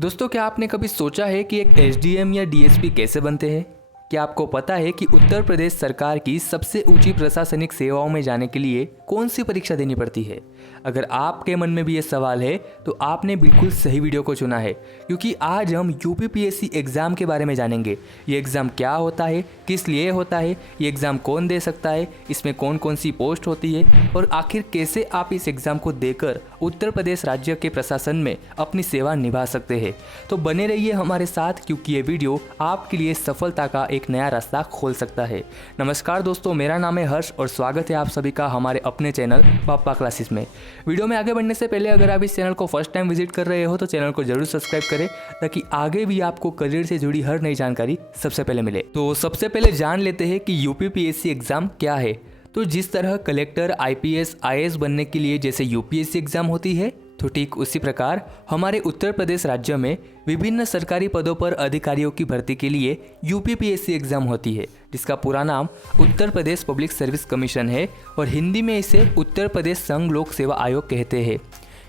दोस्तों, क्या आपने कभी सोचा है कि एक एसडीएम या डीएसपी कैसे बनते हैं? क्या आपको पता है कि उत्तर प्रदेश सरकार की सबसे ऊंची प्रशासनिक सेवाओं में जाने के लिए कौन सी परीक्षा देनी पड़ती है? अगर आपके मन में भी ये सवाल है तो आपने बिल्कुल सही वीडियो को चुना है, क्योंकि आज हम यूपीपीएससी एग्ज़ाम के बारे में जानेंगे। ये एग्ज़ाम क्या होता है, किस लिए होता है, ये एग्ज़ाम कौन दे सकता है, इसमें कौन कौन सी पोस्ट होती है और आखिर कैसे आप इस एग्ज़ाम को देकर उत्तर प्रदेश राज्य के प्रशासन में अपनी सेवा निभा सकते हैं। तो बने रहिए हमारे साथ, क्योंकि ये वीडियो आपके लिए सफलता का एक नया रास्ता खोल सकता है। नमस्कार दोस्तों, मेरा नाम है हर्ष और स्वागत है आप सभी का हमारे अपने चैनल पापा क्लासेस में। वीडियो में आगे बढ़ने से पहले अगर आप इस चैनल को फर्स्ट टाइम विजिट कर रहे हो तो चैनल को जरूर सब्सक्राइब करें, ताकि आगे भी आपको करियर से जुड़ी हर नई जानकारी सबसे पहले मिले। तो सबसे पहले जान लेते हैं कि यूपीपीएससी एग्जाम क्या है। तो जिस तरह कलेक्टर, आईपीएस, आईएएस बनने के लिए जैसे यूपीएससी एग्जाम होती है, तो ठीक उसी प्रकार हमारे उत्तर प्रदेश राज्य में विभिन्न सरकारी पदों पर अधिकारियों की भर्ती के लिए यूपीपीएससी एग्जाम होती है, जिसका पूरा नाम Uttar Pradesh public service commission है और हिंदी में इसे उत्तर प्रदेश संघ लोक सेवा आयोग कहते हैं।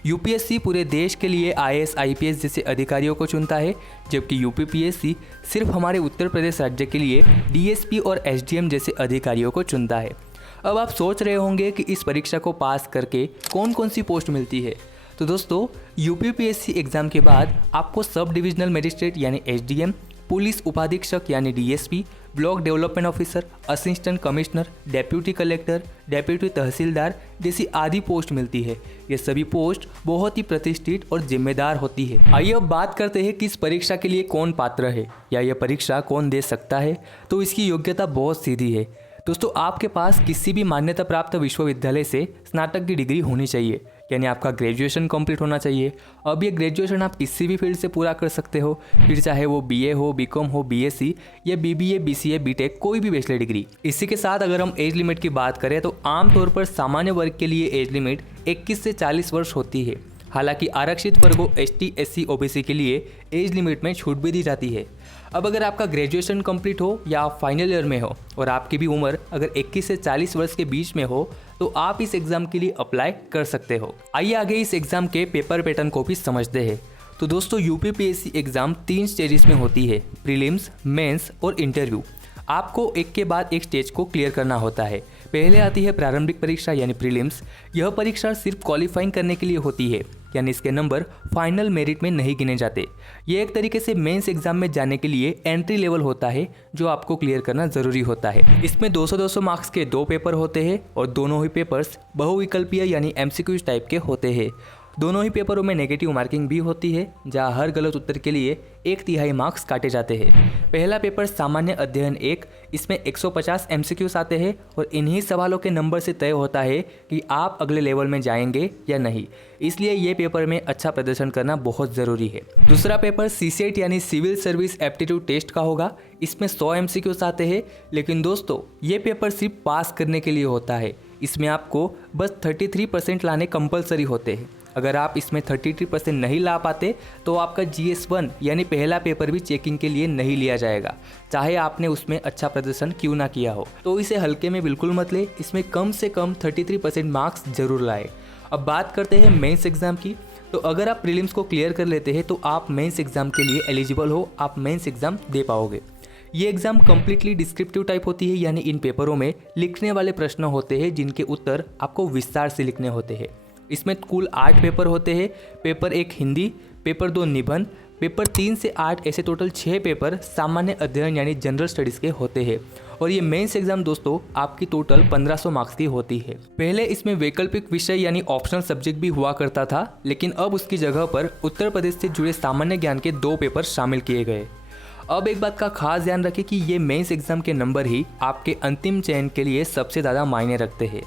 यूपीएससी पूरे देश के लिए आईएएस, आईपीएस जैसे अधिकारियों को चुनता है, जबकि यूपीपीएससी सिर्फ हमारे उत्तर प्रदेश राज्य के लिए डीएसपी और एसडीएम जैसे अधिकारियों को चुनता है। अब आप सोच रहे होंगे कि इस परीक्षा को पास करके कौन कौन सी पोस्ट मिलती है। तो दोस्तों, यूपीपीएससी एग्जाम के बाद आपको सब डिविजनल मजिस्ट्रेट यानी एसडीएम, पुलिस उपाधीक्षक यानी DSP, block development officer, assistant commissioner, deputy collector, deputy tahsildar जैसी आदि पोस्ट मिलती है। ये सभी पोस्ट बहुत ही प्रतिष्ठित और जिम्मेदार होती है। आइए अब बात करते हैं कि इस परीक्षा के लिए कौन पात्र है या यह परीक्षा कौन दे सकता है। तो इसकी योग्यता बहुत सीधी है दोस्तों, आपके पास किसी भी मान्यता प्राप्त विश्वविद्यालय से स्नातक की डिग्री होनी चाहिए, यानी आपका ग्रेजुएशन कंप्लीट होना चाहिए। अब ये ग्रेजुएशन आप किसी भी फील्ड से पूरा कर सकते हो, फिर चाहे वो बीए हो, बीकॉम हो, बीएससी या बीबीए, बीसीए, बीटेक, कोई भी बैचलर डिग्री। इसी के साथ अगर हम एज लिमिट की बात करें तो आमतौर पर सामान्य वर्ग के लिए एज लिमिट 21 से 40 वर्ष होती है। हालांकि आरक्षित वर्गों एसटी, एससी, ओबीसी के लिए एज लिमिट में छूट भी दी जाती है। अब अगर आपका ग्रेजुएशन कंप्लीट हो या आप फाइनल ईयर में हो और आपकी भी उम्र अगर 21 से 40 वर्ष के बीच में हो तो आप इस एग्ज़ाम के लिए अप्लाई कर सकते हो। आइए आगे इस एग्ज़ाम के पेपर पैटर्न को भी समझते हैं। तो दोस्तों, यूपीपीएससी एग्ज़ाम 3 स्टेजेस में होती है, प्रीलिम्स, मेंस और इंटरव्यू। आपको एक के बाद एक स्टेज को क्लियर करना होता है। पहले आती है प्रारंभिक परीक्षा यानी प्रीलिम्स। यह परीक्षा सिर्फ क्वालिफाइंग करने के लिए होती है, यानी इसके नंबर फाइनल मेरिट में नहीं गिने जाते। ये एक तरीके से मेंस एग्जाम में जाने के लिए एंट्री लेवल होता है, जो आपको क्लियर करना ज़रूरी होता है। इसमें 200-200 मार्क्स के 2 पेपर होते हैं और दोनों ही पेपर्स बहुविकल्पीय यानी एमसीक्यूज टाइप के होते हैं। दोनों ही पेपरों में नेगेटिव मार्किंग भी होती है, जहां हर गलत उत्तर के लिए 1/3 मार्क्स काटे जाते हैं। पहला पेपर सामान्य अध्ययन 1, इसमें 150 एमसीक्यूज आते हैं और इन्हीं सवालों के नंबर से तय होता है कि आप अगले लेवल में जाएंगे या नहीं। इसलिए ये पेपर में अच्छा प्रदर्शन करना बहुत ज़रूरी है। दूसरा पेपर सीसेट यानी सिविल सर्विस एप्टीट्यूड टेस्ट का होगा। इसमें 100 एमसीक्यूज आते हैं, लेकिन दोस्तों ये पेपर सिर्फ पास करने के लिए होता है। इसमें आपको बस 33% लाने कंपलसरी होते हैं। अगर आप इसमें 33% नहीं ला पाते तो आपका GS1 यानी पहला पेपर भी चेकिंग के लिए नहीं लिया जाएगा, चाहे आपने उसमें अच्छा प्रदर्शन क्यों ना किया हो। तो इसे हल्के में बिल्कुल मत ले, इसमें कम से कम 33% मार्क्स जरूर लाए। अब बात करते हैं मेंस एग्जाम की। तो अगर आप प्रीलिम्स को क्लियर कर लेते हैं तो आप मेंस एग्जाम के लिए एलिजिबल हो, आप मेंस एग्जाम दे पाओगे। ये एग्जाम कम्प्लीटली डिस्क्रिप्टिव टाइप होती है, यानी इन पेपरों में लिखने वाले प्रश्न होते हैं जिनके उत्तर आपको विस्तार से लिखने होते हैं। इसमें कुल 8 पेपर होते हैं। पेपर 1 हिंदी, पेपर 2 निबंध, पेपर 3 से 8 ऐसे टोटल 6 पेपर सामान्य अध्ययन यानी जनरल स्टडीज़ के होते हैं। और ये मेंस एग्जाम दोस्तों आपकी टोटल 1500 मार्क्स की होती है। पहले इसमें वैकल्पिक विषय यानी ऑप्शनल सब्जेक्ट भी हुआ करता था, लेकिन अब उसकी जगह पर उत्तर प्रदेश से जुड़े सामान्य ज्ञान के 2 पेपर शामिल किए गए। अब एक बात का खास ध्यान रखें कि ये मेंस एग्जाम के नंबर ही आपके अंतिम चयन के लिए सबसे ज़्यादा मायने रखते हैं।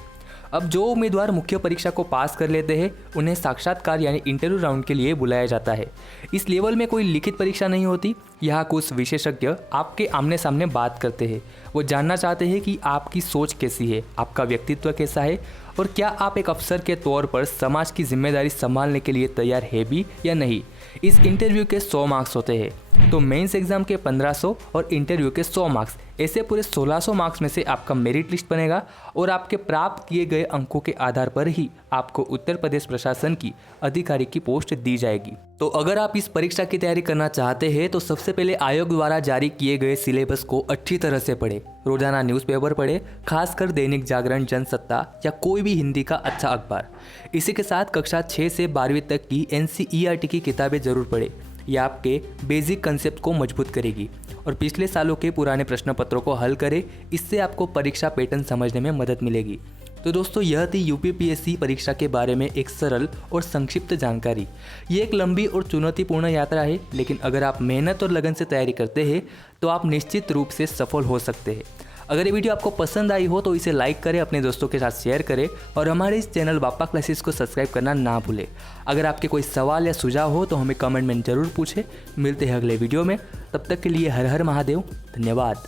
अब जो उम्मीदवार मुख्य परीक्षा को पास कर लेते हैं उन्हें साक्षात्कार यानी इंटरव्यू राउंड के लिए बुलाया जाता है। इस लेवल में कोई लिखित परीक्षा नहीं होती। यहाँ कुछ विशेषज्ञ आपके आमने सामने बात करते हैं। वो जानना चाहते हैं कि आपकी सोच कैसी है, आपका व्यक्तित्व कैसा है, और क्या आप एक अफसर के तौर पर समाज की जिम्मेदारी संभालने के लिए तैयार है भी या नहीं। इस इंटरव्यू के 100 मार्क्स होते हैं, तो मेंस एग्जाम के 1500 और इंटरव्यू के 100 मार्क्स, ऐसे पूरे 1600 मार्क्स में से आपका मेरिट लिस्ट बनेगा और आपके प्राप्त किए गए अंकों के आधार पर ही आपको उत्तर प्रदेश प्रशासन की अधिकारी की पोस्ट दी जाएगी। तो अगर आप इस परीक्षा की तैयारी करना चाहते हैं तो सबसे पहले आयोग द्वारा जारी किए गए सिलेबस को अच्छी तरह से पढ़ें, रोजाना न्यूज़पेपर पढ़ें, खासकर दैनिक जागरण, जनसत्ता या कोई भी हिंदी का अच्छा अखबार। इसी के साथ कक्षा 6 से 12वीं तक की NCERT की किताबें जरूर पढ़ें, यह आपके बेसिक कंसेप्ट को मजबूत करेगी और पिछले सालों के पुराने प्रश्न पत्रों को हल करें, इससे आपको परीक्षा पैटर्न समझने में मदद मिलेगी। तो दोस्तों, यह थी UPPSC परीक्षा के बारे में एक सरल और संक्षिप्त जानकारी। ये एक लंबी और चुनौतीपूर्ण यात्रा है, लेकिन अगर आप मेहनत और लगन से तैयारी करते हैं तो आप निश्चित रूप से सफल हो सकते हैं। अगर ये वीडियो आपको पसंद आई हो तो इसे लाइक करें, अपने दोस्तों के साथ शेयर करें और हमारे इस चैनल बाप्पा क्लासेस को सब्सक्राइब करना ना भूलें। अगर आपके कोई सवाल या सुझाव हो तो हमें कमेंट में ज़रूर पूछें। मिलते हैं अगले वीडियो में, तब तक के लिए हर हर महादेव, धन्यवाद।